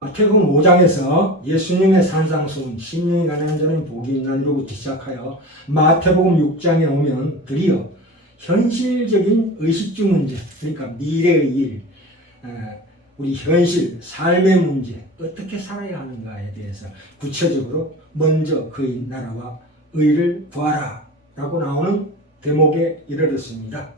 마태복음 5장에서 예수님의 산상수훈 심령이 가난한 자는 복이 있나니로부터 시작하여 마태복음 6장에 오면 드디어 현실적인 의식주 문제, 그러니까 미래의 일, 우리 현실, 삶의 문제, 어떻게 살아야 하는가에 대해서 구체적으로 먼저 그의 나라와 의를 구하라 라고 나오는 대목에 이르렀습니다.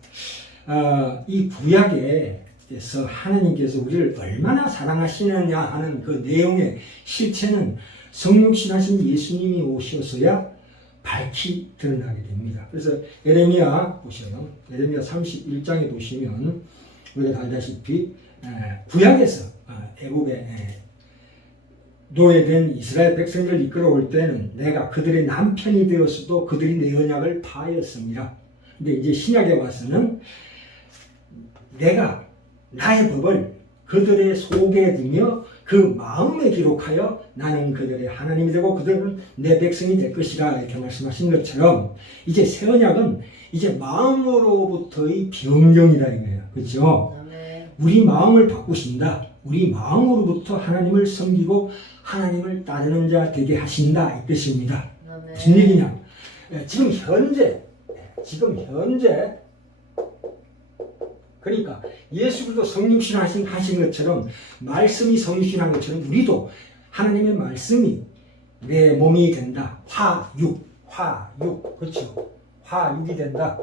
이 구약에서 하나님께서 우리를 얼마나 사랑하시느냐 하는 그 내용의 실체는 성육신하신 예수님이 오셔서야 밝히 드러나게 됩니다. 그래서 에레미야 보셔요. 에레미야 31장에 보시면 우리가 다 알다시피 구약에서 애굽에 노예된 이스라엘 백성들을 이끌어올 때는 내가 그들의 남편이 되었어도 그들이 내 언약을 파하였습니다. 근데 이제 신약에 와서는 내가 나의 법을 그들의 속에 두며 그 마음에 기록하여 나는 그들의 하나님이 되고 그들은 내 백성이 될 것이라 이렇게 말씀하신 것처럼 이제 새 언약은 이제 마음으로부터의 변경이라 이거예요. 그렇죠? 우리 마음을 바꾸신다. 우리 마음으로부터 하나님을 섬기고 하나님을 따르는 자 되게 하신다 이 뜻입니다. 무슨 얘기냐? 지금 현재 그러니까 예수 그리스도 성육신 하신 것처럼 말씀이 성육신한 것처럼 우리도 하나님의 말씀이 내 몸이 된다. 화육 그렇죠? 화육이 된다.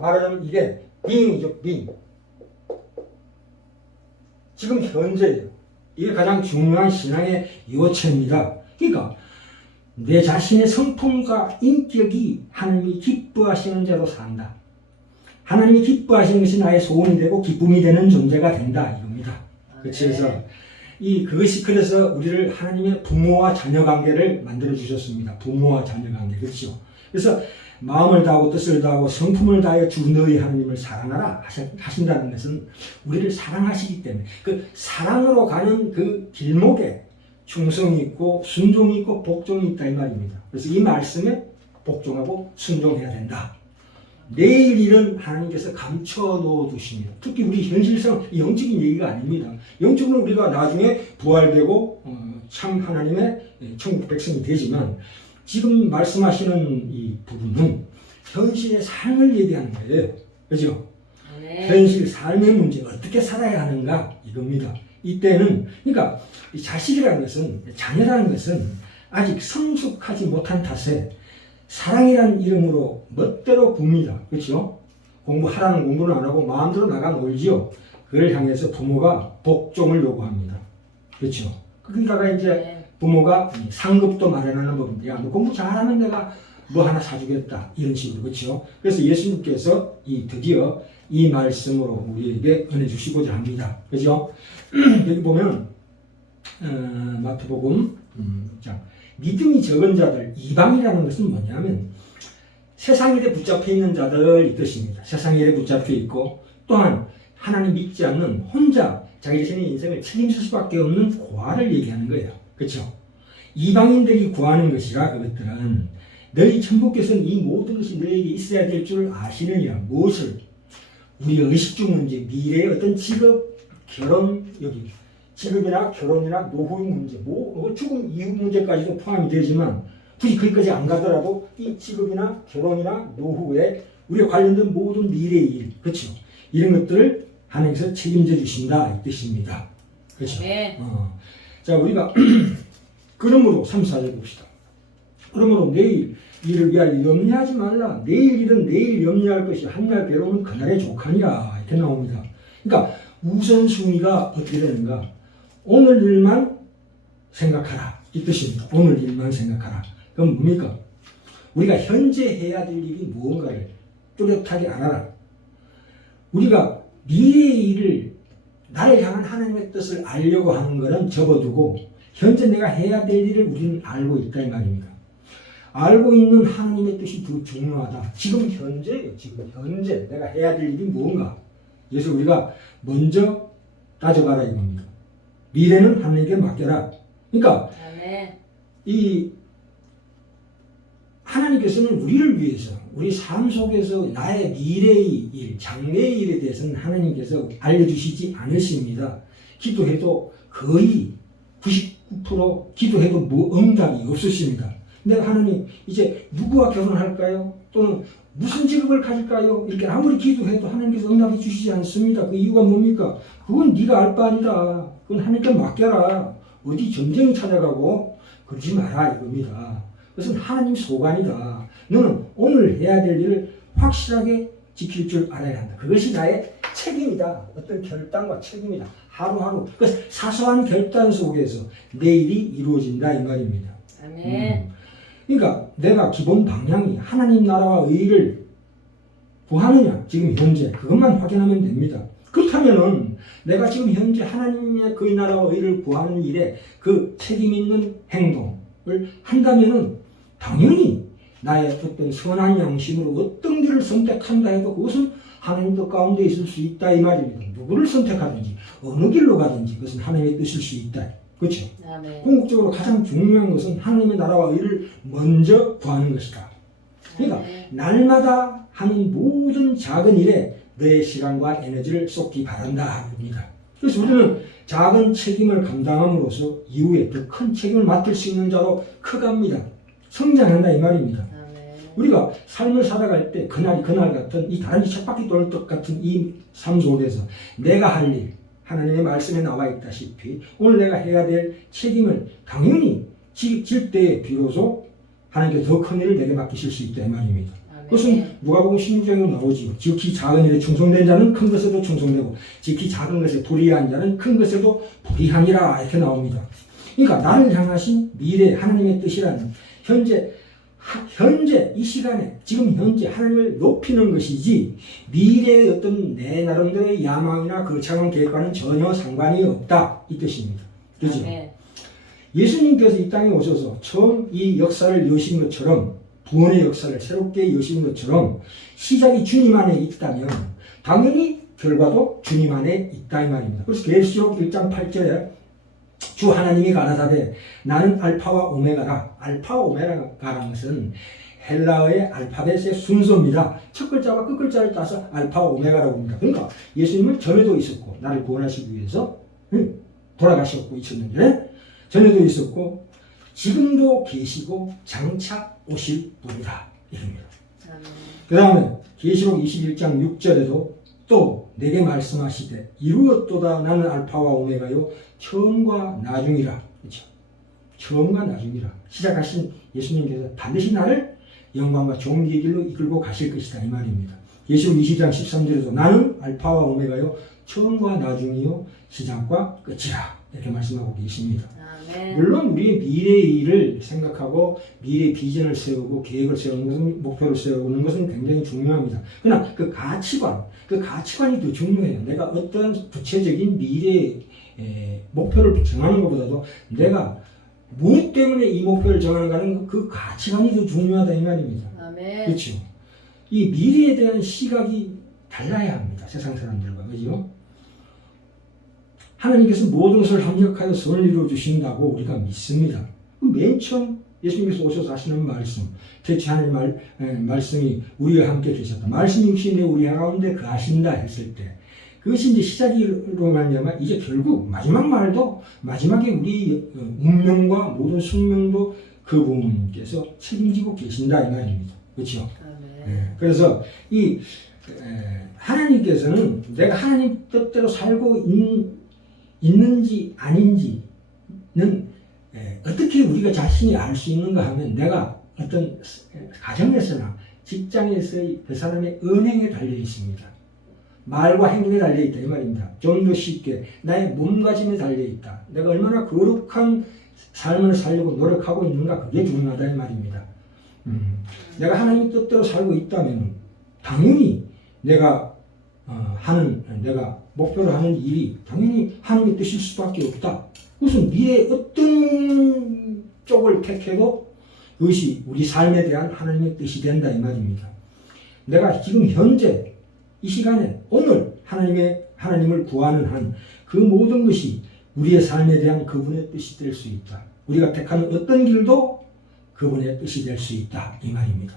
말하자면 이게 being이죠. being. 지금 현재예요. 이게 가장 중요한 신앙의 요체입니다. 그러니까 내 자신의 성품과 인격이 하나님이 기뻐하시는 자로 산다. 하나님이 기뻐하시는 것이 나의 소원이 되고 기쁨이 되는 존재가 된다 이겁니다. 그래서 그것이 그래서 우리를 하나님의 부모와 자녀 관계를 만들어 주셨습니다. 부모와 자녀 관계 그렇죠. 그래서 마음을 다하고 뜻을 다하고 성품을 다하여 주 너희 하나님을 사랑하라 하신다는 것은 우리를 사랑하시기 때문에 그 사랑으로 가는 그 길목에 충성이 있고 순종이 있고 복종이 있다 이 말입니다. 그래서 이 말씀에 복종하고 순종해야 된다. 내일 일은 하나님께서 감춰 놓아 두십니다. 특히 우리 현실성 영적인 얘기가 아닙니다. 영적으로 우리가 나중에 부활되고 참 하나님의 천국 백성이 되지만 지금 말씀하시는 이 부분은 현실의 삶을 얘기하는 거예요. 그죠? 현실 삶의 문제 어떻게 살아야 하는가 이겁니다. 이때는 그러니까 자식이라는 것은 자녀라는 것은 아직 성숙하지 못한 탓에 사랑이라는 이름으로 멋대로 굽니다. 그렇죠? 공부하라는 공부는 안 하고 마음대로 나가 놀지요. 그걸 향해서 부모가 복종을 요구합니다. 그렇죠? 그러다가 이제 부모가 상급도 마련하는 법인데, 야, 너 공부 잘하면 내가 뭐 하나 사주겠다. 이런 식으로. 그렇죠? 그래서 예수님께서 드디어 이 말씀으로 우리에게 은혜 주시고자 합니다. 그죠? 여기 보면, 마태복음, 자, 믿음이 적은 자들, 이방이라는 것은 뭐냐면 세상 일에 붙잡혀 있는 자들 이 뜻입니다. 세상 일에 붙잡혀 있고 또한 하나님 믿지 않는 혼자 자기 자신의 인생을 책임질 수밖에 없는 고아를 얘기하는 거예요. 그렇죠? 이방인들이 구하는 것이라 그것들은 너희 천부께서는 이 모든 것이 너에게 있어야 될 줄 아시느니라. 무엇을? 우리의 의식주 문제, 미래의 어떤 직업, 결혼, 여기 직업이나 결혼이나 노후의 문제, 죽음 이후 문제까지도 포함이 되지만 굳이 거기까지 안 가더라도 이 직업이나 결혼이나 노후에 우리가 관련된 모든 미래의 일, 그렇죠? 이런 것들을 하나님께서 책임져 주신다 이 뜻입니다. 그렇죠? 자, 우리가 그러므로 3, 4절 봅시다. 그러므로 내일 일을 위하여 염려하지 말라. 내일 일은 내일 염려할 것이 한날 괴로움은 그날의 족하니라 이렇게 나옵니다. 그러니까 우선순위가 어떻게 되는가? 오늘 일만 생각하라 이 뜻입니다. 오늘 일만 생각하라. 그럼 뭡니까? 우리가 현재 해야 될 일이 무언가를 뚜렷하게 알아라. 우리가 미래의 일을 나를 향한 하나님의 뜻을 알려고 하는 것은 접어두고 현재 내가 해야 될 일을 우리는 알고 있다 이 말입니다. 알고 있는 하나님의 뜻이 더 중요하다. 지금 현재 내가 해야 될 일이 무언가. 그래서 우리가 먼저 따져가라 이겁니다. 미래는 하나님께 맡겨라. 그러니까 이 하나님께서는 우리를 위해서 우리 삶 속에서 나의 미래의 일, 장래의 일에 대해서는 하나님께서 알려주시지 않으십니다. 기도해도 거의 99% 기도해도 뭐 응답이 없으십니다. 내가 하나님 이제 누구와 결혼할까요? 또는 무슨 직업을 가질까요? 이렇게 아무리 기도해도 하나님께서 응답해 주시지 않습니다. 그 이유가 뭡니까? 그건 네가 알 바 아니라 그건 하나님께 맡겨라. 어디 전쟁 찾아가고 그러지 마라 이겁니다. 그것은 하나님 소관이다. 너는 오늘 해야 될 일을 확실하게 지킬 줄 알아야 한다. 그것이 나의 책임이다. 어떤 결단과 책임이다. 하루하루 그 사소한 결단 속에서 내일이 이루어진다 이 말입니다. 아멘. 그러니까 내가 기본 방향이 하나님 나라와 의를 구하느냐 지금 현재 그것만 확인하면 됩니다. 그렇다면은 내가 지금 현재 하나님의 그 나라와 의를 구하는 일에 그 책임 있는 행동을 한다면은 당연히 나의 어떤 선한 양심으로 어떤 길을 선택한다 해도 그것은 하나님 뜻 가운데 있을 수 있다 이 말입니다. 누구를 선택하든지 어느 길로 가든지 그것은 하나님의 뜻일 수 있다. 그렇죠? 아멘. 궁극적으로 가장 중요한 것은 하나님의 나라와 의를 먼저 구하는 것이다. 그러니까 날마다 하는 모든 작은 일에 내 시간과 에너지를 쏟기 바란다 합니다. 그래서 우리는 작은 책임을 감당함으로써 이후에 더 큰 책임을 맡을 수 있는 자로 커갑니다. 성장한다 이 말입니다. 우리가 삶을 살아갈 때 그날 같은 이 다른 쳇바퀴 도는 것 같은 이 삶 속에서 내가 할 일, 하나님의 말씀에 나와 있다시피 오늘 내가 해야 될 책임을 당연히 질 때에 비로소 하나님께 더 큰 일을 내게 맡기실 수 있다 이 말입니다. 그것은 누가복음 16장에 나오지요. 지극히 작은 일에 충성된 자는 큰 것에도 충성되고 지극히 작은 것에 불의한 자는 큰 것에도 불의하니라 이렇게 나옵니다. 그러니까 나를 향하신 미래 하나님의 뜻이라는 현재 이 시간에 지금 현재 하나님을 높이는 것이지 미래의 어떤 내 나름대로의 야망이나 거창한 계획과는 전혀 상관이 없다 이 뜻입니다. 그렇죠? 예수님께서 이 땅에 오셔서 처음 이 역사를 여신 것처럼 구원의 역사를 새롭게 여신 것처럼 시작이 주님 안에 있다면 당연히 결과도 주님 안에 있다 이 말입니다. 그래서 계시록 1장 8절에 주 하나님이 가라사대 나는 알파와 오메가라. 알파와 오메가라는 것은 헬라어의 알파벳의 순서입니다. 첫 글자와 끝 글자를 따서 알파와 오메가라고 합니다. 그러니까 예수님은 전에도 있었고 나를 구원하시기 위해서 돌아가셨고 있었는데 전에도 있었고 지금도 계시고 장차 오실 분이다 이겁니다. 그 다음에 계시록 21장 6절에도 또 내게 말씀하시되 이루었도다 나는 알파와 오메가요 처음과 나중이라. 그렇죠? 처음과 나중이라. 시작하신 예수님께서 반드시 나를 영광과 존귀의 길로 이끌고 가실 것이다 이 말입니다. 계시록 20장 13절에도 나는 알파와 오메가요 처음과 나중이요 시작과 끝이라 이렇게 말씀하고 계십니다. 물론 우리의 미래의 일을 생각하고 미래의 비전을 세우고 계획을 세우는 것은 목표를 세우는 것은 굉장히 중요합니다. 그러나 그 가치관이 더 중요해요. 내가 어떤 구체적인 미래의 목표를 정하는 것보다도 내가 무엇 때문에 이 목표를 정하는가는 그 가치관이 더 중요하다 이 말입니다. 아멘. 그렇죠? 이 미래에 대한 시각이 달라야 합니다. 세상 사람들과. 그죠? 하나님께서 모든 것을 합력하여 선을 이루어 주신다고 우리가 믿습니다. 맨 처음 예수님께서 오셔서 하시는 말씀, 대체 하나님 말씀이 우리와 함께 계셨다. 말씀이 육신에 우리 가운데 거하신다 했을 때 그것이 이제 시작으로 말미암아 이제 결국 마지막 말도 마지막에 우리 운명과 모든 숙명도 그분께서 책임지고 계신다 이 말입니다. 그렇죠? 그래서 이 하나님께서는 내가 하나님 뜻대로 살고 있는지 아닌지는 어떻게 우리가 자신이 알 수 있는가 하면 내가 어떤 가정에서나 직장에서의 그 사람의 언행에 달려 있습니다. 말과 행동에 달려 있다 이 말입니다. 좀 더 쉽게 나의 몸가짐에 달려 있다. 내가 얼마나 거룩한 삶을 살려고 노력하고 있는가 그게 중요하다 이 말입니다. 내가 하나님 뜻대로 살고 있다면 당연히 내가 목표로 하는 일이 당연히 하나님의 뜻일 수밖에 없다. 그것은 미래의 어떤 쪽을 택해도 그것이 우리 삶에 대한 하나님의 뜻이 된다 이 말입니다. 내가 지금 현재 이 시간에 오늘 하나님을 구하는 한 그 모든 것이 우리의 삶에 대한 그분의 뜻이 될 수 있다. 우리가 택하는 어떤 길도 그분의 뜻이 될 수 있다 이 말입니다.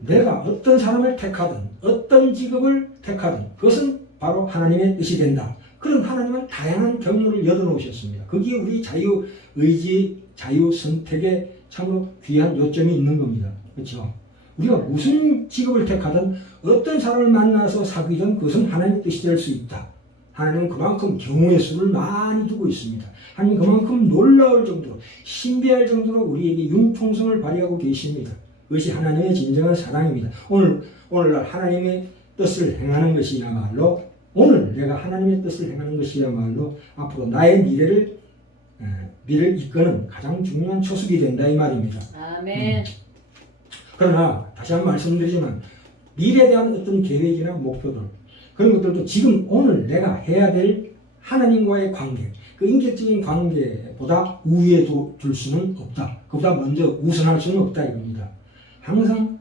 내가 어떤 사람을 택하든 어떤 직업을 택하든 그것은 바로 하나님의 뜻이 된다. 그런 하나님은 다양한 경로를 열어놓으셨습니다. 거기에 우리 자유의지, 자유선택에 참으로 귀한 요점이 있는 겁니다. 그렇죠? 우리가 무슨 직업을 택하든 어떤 사람을 만나서 사귀든 그것은 하나님의 뜻이 될 수 있다. 하나님은 그만큼 경우의 수를 많이 두고 있습니다. 하나님 그만큼 놀라울 정도로 신비할 정도로 우리에게 융통성을 발휘하고 계십니다. 그것이 하나님의 진정한 사랑입니다. 오늘날 하나님의 뜻을 행하는 것이야말로 오늘 내가 하나님의 뜻을 행하는 것이야말로 앞으로 나의 미래를 이끄는 가장 중요한 초석이 된다 이 말입니다. 아멘. 그러나 다시 한번 말씀드리지만 미래에 대한 어떤 계획이나 목표들 그런 것들도 지금 오늘 내가 해야 될 하나님과의 관계 그 인격적인 관계보다 우위에 둘 수는 없다. 그보다 먼저 우선할 수는 없다 이겁니다. 항상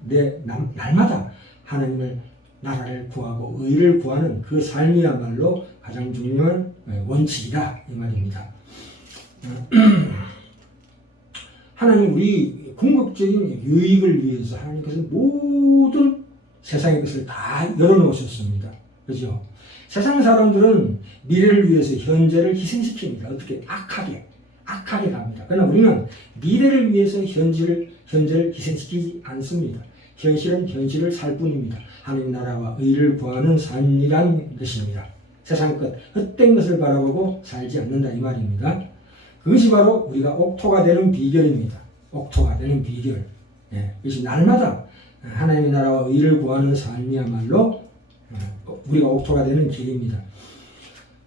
날마다 하나님을 나라를 구하고 의를 구하는 그 삶이야말로 가장 중요한 원칙이다 이 말입니다. 하나님 우리 궁극적인 유익을 위해서 하나님께서 모든 세상의 것을 다 열어놓으셨습니다. 그죠? 세상 사람들은 미래를 위해서 현재를 희생시킵니다. 어떻게? 악하게 갑니다. 그러나 우리는 미래를 위해서 현재를 희생시키지 않습니다. 현실은 현실을 살 뿐입니다. 하나님 나라와 의를 구하는 삶이란 것입니다. 세상 것, 헛된 것을 바라보고 살지 않는다 이 말입니다. 그것이 바로 우리가 옥토가 되는 비결입니다. 옥토가 되는 비결. 그것이 날마다 하나님의 나라와 의를 구하는 삶이야말로 우리가 옥토가 되는 길입니다.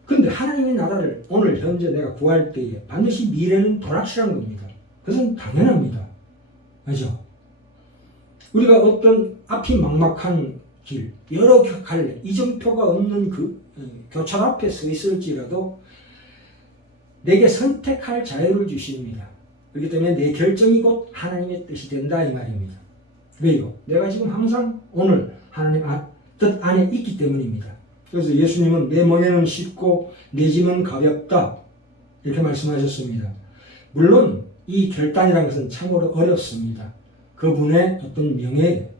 그런데 하나님의 나라를 오늘 현재 내가 구할 때에 반드시 미래는 불확실한 겁니다. 그것은 당연합니다. 그렇죠? 우리가 어떤 앞이 막막한 길, 여러 갈래, 이정표가 없는 그 교차 앞에 서 있을지라도 내게 선택할 자유를 주십니다. 그렇기 때문에 내 결정이 곧 하나님의 뜻이 된다 이 말입니다. 왜요? 내가 지금 항상 오늘 하나님 뜻 안에 있기 때문입니다. 그래서 예수님은 내 멍에는 쉽고 내 짐은 가볍다 이렇게 말씀하셨습니다. 물론 이 결단이라는 것은 참으로 어렵습니다. 그분의 어떤 명예,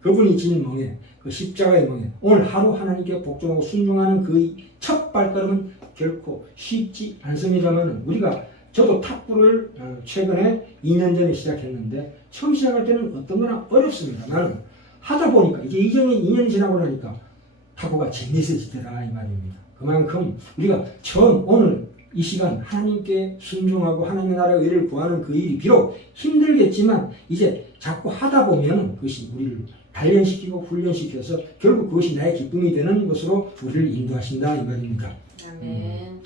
그분이 진 멍에, 그 십자가의 멍에 오늘 하루 하나님께 복종하고 순종하는 그 첫 발걸음은 결코 쉽지 않습니다만 저도 탁구를 최근에 2년 전에 시작했는데 처음 시작할 때는 어떤 거나 어렵습니다. 나는 하다 보니까 이제 2년이 지나고 나니까 탁구가 재미있어지더라 이 말입니다. 그만큼 우리가 오늘 이 시간 하나님께 순종하고 하나님의 나라의 의를 구하는 그 일이 비록 힘들겠지만 이제 자꾸 하다 보면 그것이 우리를 단련시키고 훈련시켜서 결국 그것이 나의 기쁨이 되는 것으로 우리를 인도하신다 이 말입니다. 아멘.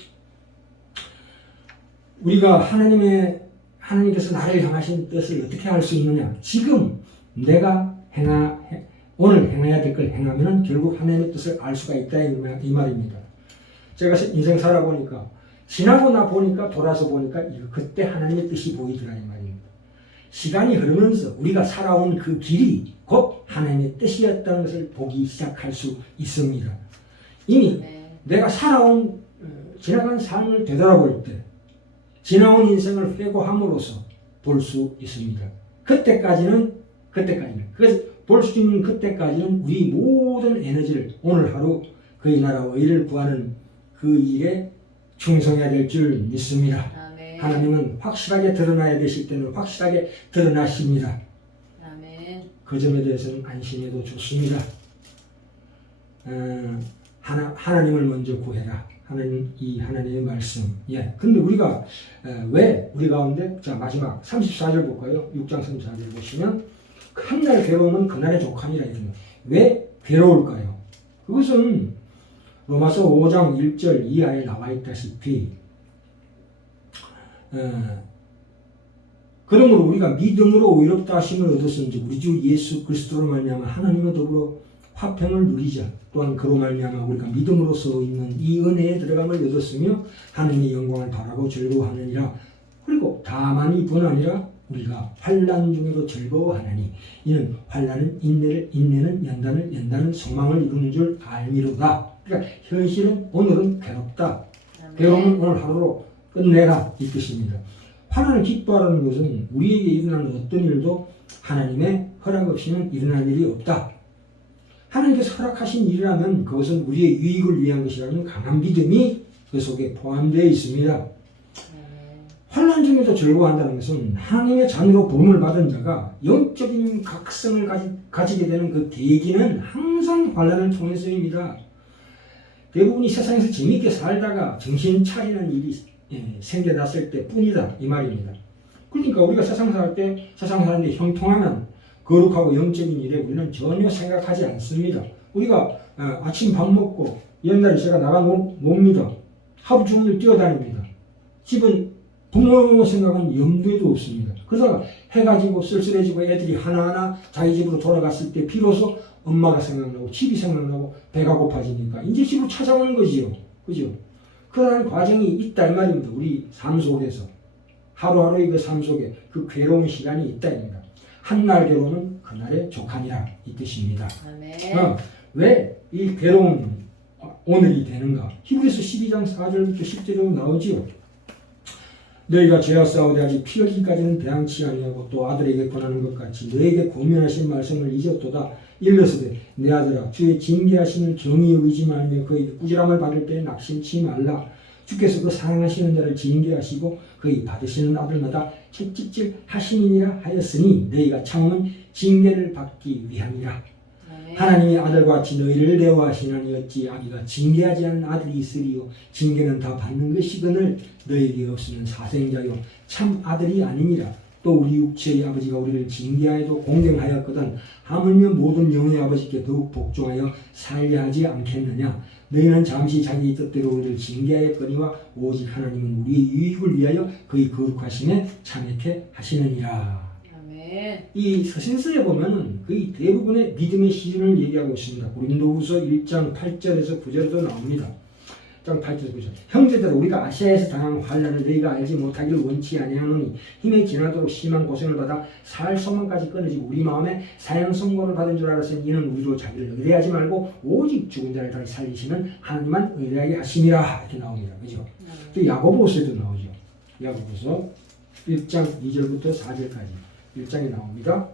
우리가 하나님께서 나를 향하신 뜻을 어떻게 할 수 있느냐? 지금 내가 오늘 행해야 될 걸 행하면 결국 하나님의 뜻을 알 수가 있다 이 말입니다. 제가 인생 살아보니까 지나고 나 보니까 돌아서 보니까 그때 하나님의 뜻이 보이더라 이 말입니다. 시간이 흐르면서 우리가 살아온 그 길이 곧 하나님의 뜻이었다는 것을 보기 시작할 수 있습니다. 이미 내가 지나간 삶을 되돌아볼 때 지나온 인생을 회고함으로써 볼 수 있습니다. 그때까지는 그래서 볼 수 있는 그때까지는 우리 모든 에너지를 오늘 하루 그의 나라와 의를 구하는 그 일에 충성해야 될 줄 믿습니다. 아멘. 하나님은 확실하게 드러나야 되실 때는 확실하게 드러나십니다. 아멘. 그 점에 대해서는 안심해도 좋습니다. 하나님을 먼저 구해라. 하나님의 말씀. 근데 우리가 왜 우리 가운데 마지막 34절 볼까요? 6장 34절 보시면 한날 괴로움은 그날의 족함이라 이렇게. 왜 괴로울까요? 그것은 로마서 5장 1절 이하에 나와 있다시피 그러므로 우리가 믿음으로 의롭다 하심을 얻었은지 우리 주 예수 그리스도로 말미암아 하나님과 더불어 화평을 누리자. 또한 그로 말미암아 우리가 믿음으로써 있는 이 은혜에 들어감을 얻었으며 하나님의 영광을 바라고 즐거워하느니라. 그리고 다만 이뿐 아니라 우리가 환난 중에도 즐거워하나니 이는 환난은 인내는 연단은 소망을 이루는 줄 알미로다. 그러니까 현실은 오늘은 괴롭다. 괴로움은 오늘 하루로 끝내라 이 뜻입니다. 환난을 기뻐하라는 것은 우리에게 일어나는 어떤 일도 하나님의 허락 없이는 일어날 일이 없다. 하나님께서 허락하신 일이라면 그것은 우리의 유익을 위한 것이라는 강한 믿음이 그 속에 포함되어 있습니다. 아멘. 환난 중에도 즐거워한다는 것은 하나님의 자녀로 부름을 받은 자가 영적인 각성을 가지게 되는 그 계기는 항상 환난을 통해서입니다. 대부분이 세상에서 재미있게 살다가 정신 차리는 일이 생겨났을 때 뿐이다 이 말입니다. 그러니까 우리가 세상 살 때 세상 사는데 형통하면 거룩하고 영적인 일에 우리는 전혀 생각하지 않습니다. 우리가 아침 밥 먹고 옛날에 제가 나가 놉니다. 하루 종일 뛰어다닙니다. 집은 부모 생각은 염두에도 없습니다. 그러다가 해가지고 쓸쓸해지고 애들이 하나하나 자기 집으로 돌아갔을 때 비로소 엄마가 생각나고 집이 생각나고 배가 고파지니까 이제 집으로 찾아오는 거지요. 그죠? 그러한 과정이 있다 이 말입니다. 우리 삶 속에서. 하루하루의 그 삶 속에 그 괴로운 시간이 있다입니다. 한날 괴로움은 그날의 족하니라 이 뜻입니다. 아멘. 왜 이 괴로운 오늘이 되는가? 히브리서 12장 4절부터 10절로 나오지요. 너희가 죄와 싸우되 아직 피 흘리기까지는 대항치 아니하고 또 아들에게 권하는 것 같이 너에게 권면하신 말씀을 잊었도다. 일러서되 내 아들아 주의 징계하심을 경히 여기지 말며 그의 꾸지람을 받을 때에 낙심치 말라. 주께서 그 사랑하시는 자를 징계하시고 그의 받으시는 아들마다 채찍질 하시니라 하였으니 너희가 참음은 징계를 받기 위함이라. 아멘. 하나님의 아들과 같이 너희를 대화하시나니 어찌 아기가 징계하지 않은 아들이 있으리요. 징계는 다 받는 것이거늘 너희에게 없으면 사생자요 참 아들이 아니니라. 또 우리 육체의 아버지가 우리를 징계하여도 공경하였거든 하물며 모든 영의 아버지께 더욱 복종하여 살려 하지 않겠느냐. 너희는 잠시 자기 뜻대로 우리를 징계하였거니와 오직 하나님은 우리의 유익을 위하여 그의 거룩하심에 참여케 하시느니라. 아멘. 이 서신서에 보면은 거의 대부분의 믿음의 시즌을 얘기하고 있습니다. 고린도후서 1장 8절에서 9절에도 나옵니다. 1장 8절에서 9절. 형제들아 우리가 아시아에서 당한 환난을 너희가 알지 못하기를 원치 아니하노니 힘에 지나도록 심한 고생을 받아 살 소망까지 끊어지고 우리 마음에 사형 선고를 받은 줄 알았으니 이는 우리로 자기를 의뢰하지 말고 오직 죽은 자를 다시 살리시는 하나님만 의뢰하게 하심이라 이렇게 나옵니다. 그죠? 또 야고보서에도 나오죠. 야고보서 1장 2절부터 4절까지 1장에 나옵니다.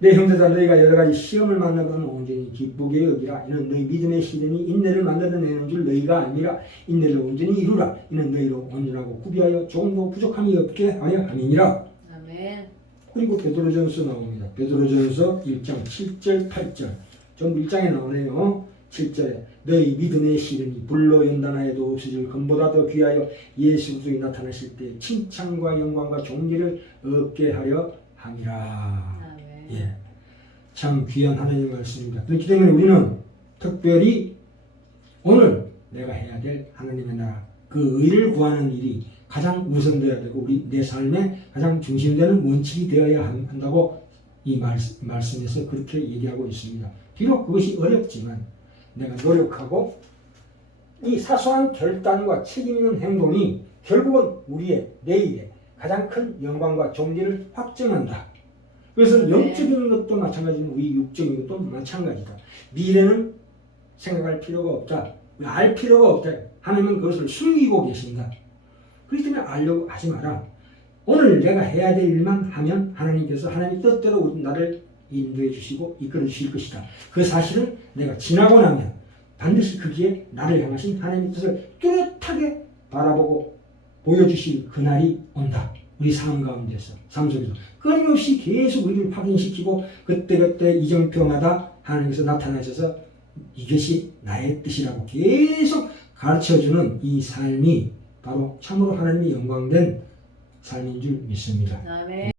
내 형제들아 너희가 여러가지 시험을 만나거든 온전히 기쁘게 여기라. 이는 너희 믿음의 시련이 인내를 만들어내는 줄 너희가 알미라. 인내를 온전히 이루라. 이는 너희로 온전하고 구비하여 조금도 부족함이 없게 하여 함이니라. 아멘. 그리고 베드로전서 나옵니다. 베드로전서 1장 7절 8절 전부 1장에 나오네요. 7절에 너희 믿음의 시련이 불로 연단하여도 없어질 것보다 더 귀하여 예수 그리스도에 나타나실 때 칭찬과 영광과 존귀를 얻게 하려 함이라. 예, 참 귀한 하나님의 말씀입니다. 그렇기 때문에 우리는 특별히 오늘 내가 해야 될 하나님의 나라 그 의를 구하는 일이 가장 우선되어야 되고 우리 내 삶의 가장 중심되는 원칙이 되어야 한다고 이 말씀에서 그렇게 얘기하고 있습니다. 비록 그것이 어렵지만 내가 노력하고 이 사소한 결단과 책임 있는 행동이 결국은 우리의 내일의 가장 큰 영광과 존귀를 확증한다. 그래서 영적인 것도 마찬가지고 우리 육적인 것도 마찬가지다. 미래는 생각할 필요가 없다. 알 필요가 없다. 하나님은 그것을 숨기고 계신다. 그렇기 때문에 알려고 하지 마라. 오늘 내가 해야 될 일만 하면 하나님께서 하나님 뜻대로 나를 인도해 주시고 이끌어 주실 것이다. 그 사실은 내가 지나고 나면 반드시 거기에 나를 향하신 하나님의 뜻을 뚜렷하게 바라보고 보여주실 그날이 온다. 우리 삶 가운데서, 삶 속에서 끊임없이 계속 우리를 확인시키고 그때그때 이정표마다 하나님께서 나타나셔서 이것이 나의 뜻이라고 계속 가르쳐주는 이 삶이 바로 참으로 하나님이 영광된 삶인 줄 믿습니다. 아멘.